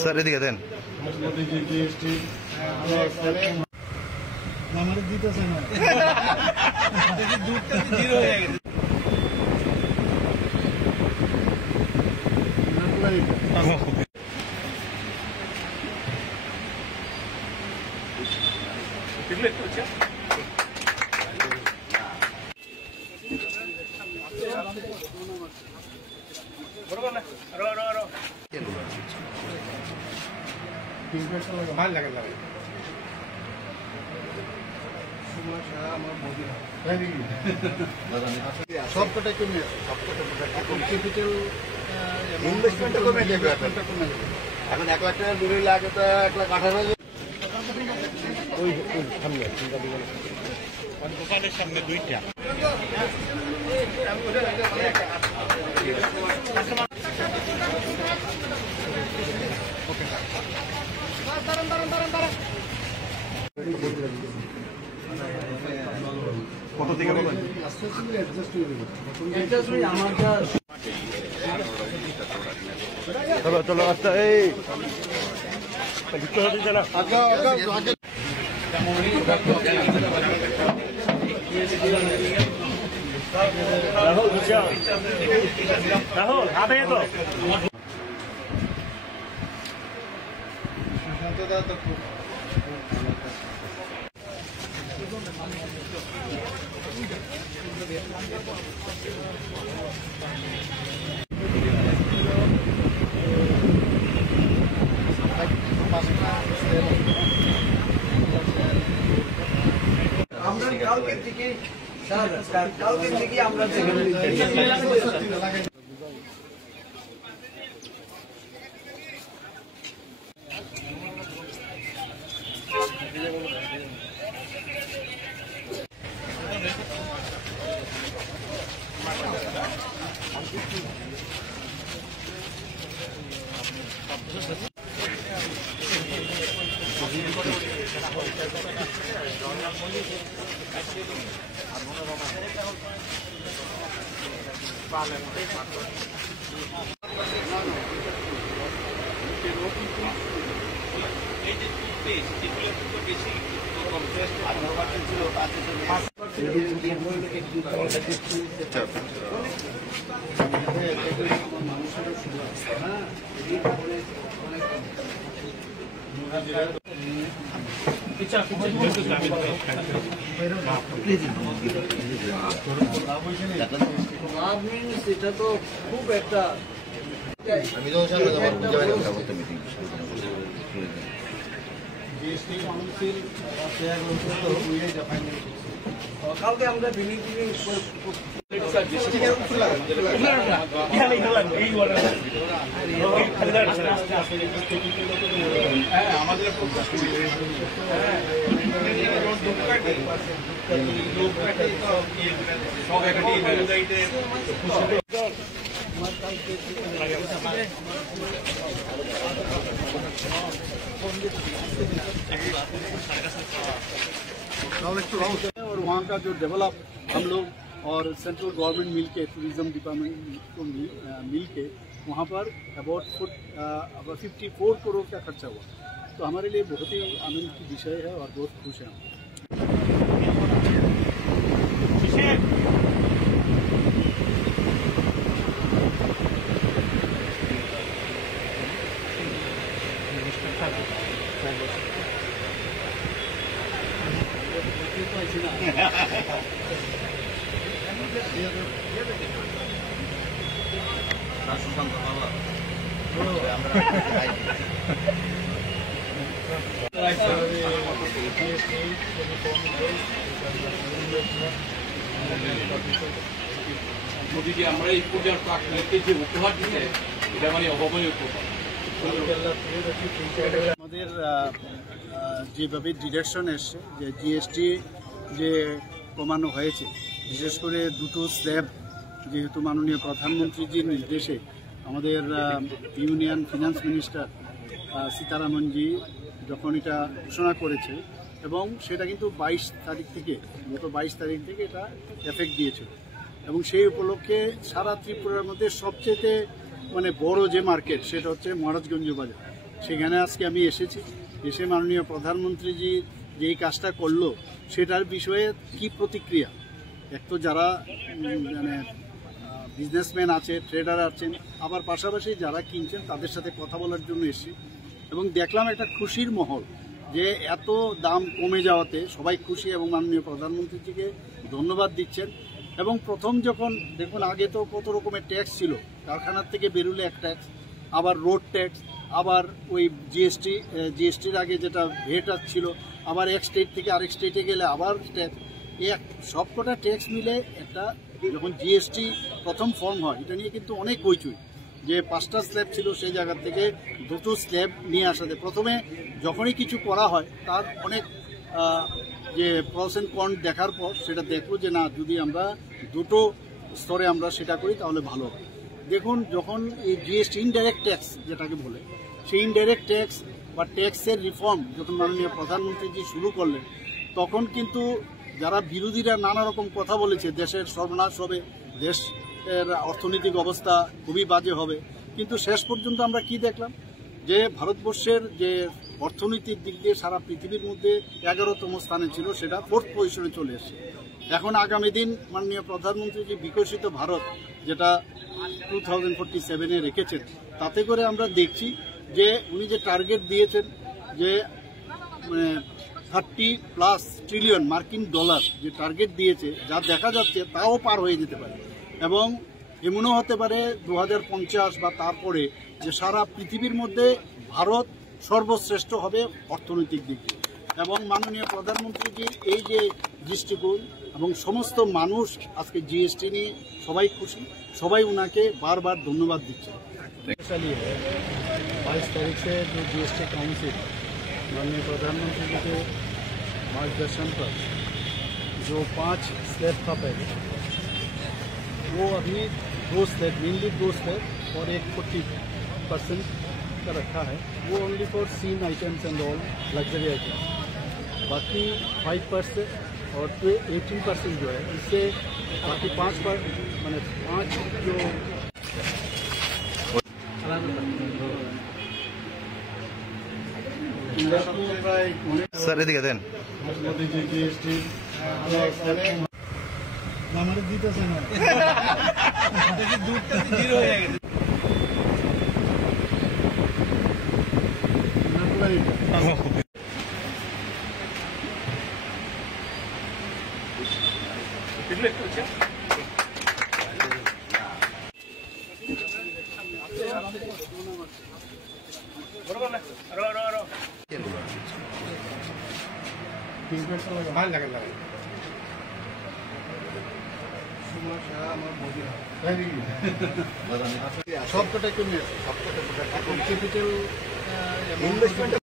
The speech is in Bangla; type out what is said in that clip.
স্যার এদিকে দেন আমাদের দিতেছে না দুধটা জিরো হয়ে গেছে সবকটা কমে ক্যাপিটাল ইনভেস্টমেন্টটা কমে যাবে এখন 1 লাখ টাকা 2 লাখ তো 1,18,000 ওই সামনে দোকানের সামনে দুইটা কত থেকে বলেন চলো চলো আচ্ছা এই রাহুল হাতে তো আমরা কালকে থেকে আমরা সেটা তো খুব একটা আমি তো কালকে আমরা আমাদের और वहाँ का जो डेवलप हम लोग और सेंट्रल गवर्नमेंट मिल के टूरिज्म डिपार्टमेंट को मिल के वहाँ पर अबाउट 54 करोड़ का खर्चा हुआ। तो हमारे लिए बहुत ही आनंद की विषय है और बहुत खुश हैं हम। মোদীজি আমরা এই পর্যায়ে প্রাকৃতিক যে উপহার দিতে এটা মানে অভাবনীয় উপহার। আমাদের যেভাবে ডিরেকশন এসছে যে জিএসটি যে কমানো হয়েছে, বিশেষ করে দুটো স্ল্যাব যেহেতু মাননীয় প্রধানমন্ত্রীজির নির্দেশে আমাদের ইউনিয়ন ফিনান্স মিনিস্টার সীতারামনজি যখন এটা ঘোষণা করেছে এবং সেটা কিন্তু 22 তারিখ থেকে গত 22 তারিখ থেকে এটা এফেক্ট দিয়েছিল এবং সেই উপলক্ষে সারা ত্রিপুরার মধ্যে সবচেয়ে মানে বড় যে মার্কেট সেটা হচ্ছে মহারাজগঞ্জ বাজার। সেখানে আজকে আমি এসেছি, এসে মাননীয় প্রধানমন্ত্রীজি যেই কাজটা করলো সেটার বিষয়ে কি প্রতিক্রিয়া। এক তো যারা মানে বিজনেসম্যান আছে, ট্রেডার আছেন, আবার পাশাপাশি যারা কিনছেন তাদের সাথে কথা বলার জন্য এসেছি এবং দেখলাম একটা খুশির মহল যে এত দাম কমে যাওয়াতে সবাই খুশি এবং মাননীয় প্রধানমন্ত্রীজিকে ধন্যবাদ দিচ্ছেন। এবং প্রথম যখন দেখুন আগে তো কত রকমের ট্যাক্স ছিল, কারখানার থেকে বেরোলে এক ট্যাক্স, আবার রোড ট্যাক্স, আবার ওই জিএসটির আগে যেটা ভেট ছিল, আবার এক স্টেট থেকে আরেক স্টেটে গেলে আবার ট্যাক্স, এক সবকটা ট্যাক্স মিলে একটা যখন জিএসটি প্রথম ফর্ম হয় এটা নিয়ে কিন্তু অনেক হইচই, যে 5টা স্ল্যাব ছিল সেই জায়গা থেকে 2টো স্ল্যাব নিয়ে আসাতে প্রথমে যখনই কিছু করা হয় তার অনেক যে প্রস এন্ড কন দেখার পর সেটা দেখলো যে না, যদি আমরা 2টো স্তরে আমরা সেটা করি তাহলে ভালো হবে। দেখুন যখন এই জিএসটি ইনডাইরেক্ট ট্যাক্স যেটাকে বলে, সেই ইনডাইরেক্ট ট্যাক্স বা ট্যাক্সের রিফর্ম যখন মাননীয় প্রধানমন্ত্রীজি শুরু করলেন তখন কিন্তু যারা বিরোধীরা নানা রকম কথা বলেছে, দেশের সর্বনাশ হবে, দেশের অর্থনৈতিক অবস্থা খুবই বাজে হবে, কিন্তু শেষ পর্যন্ত আমরা কি দেখলাম যে ভারতবর্ষের যে অর্থনৈতিক দিক দিয়ে সারা পৃথিবীর মধ্যে 11তম স্থানে ছিল সেটা 4th পজিশনে চলে এসেছে। এখন আগামী দিন মাননীয় প্রধানমন্ত্রী যে বিকশিত ভারত যেটা 2047-এ রেখেছেন, তাতে করে আমরা দেখছি যে উনি যে টার্গেট দিয়েছেন যে মানে 30+ ট্রিলিয়ন মার্কিন ডলার যে টার্গেট দিয়েছে, যা দেখা যাচ্ছে তাও পার হয়ে যেতে পারে এবং এমনও হতে পারে 2050 বা তারপরে যে সারা পৃথিবীর মধ্যে ভারত সর্বশ্রেষ্ঠ হবে অর্থনৈতিক দিক দিয়ে। এবং মাননীয় প্রধানমন্ত্রীজি এই যে দৃষ্টিকোণ এবং সমস্ত মানুষ আজকে জিএসটি নিয়ে সবাই খুশি, সবাই উনাকে বারবার ধন্যবাদ দিচ্ছে। 22 तारीख से जो जीएसटी काउंसिल माननीय प्रधानमंत्री जी के मार्गदर्शन पर जो 5 स्लैब था पहले, वो अभी 2 स्लैब, मेनली 2 स्लैब और एक 40% का रखा है, वो only for sin items and all luxury items. बाकी 5% और 18% जो है, इससे बाकी 5 जो স্যার এদিকে দেন। আমার দিতেছে না দুধটা জিরো হয়ে গেছে। সবকটা কমে আছে, ক্যাপিটাল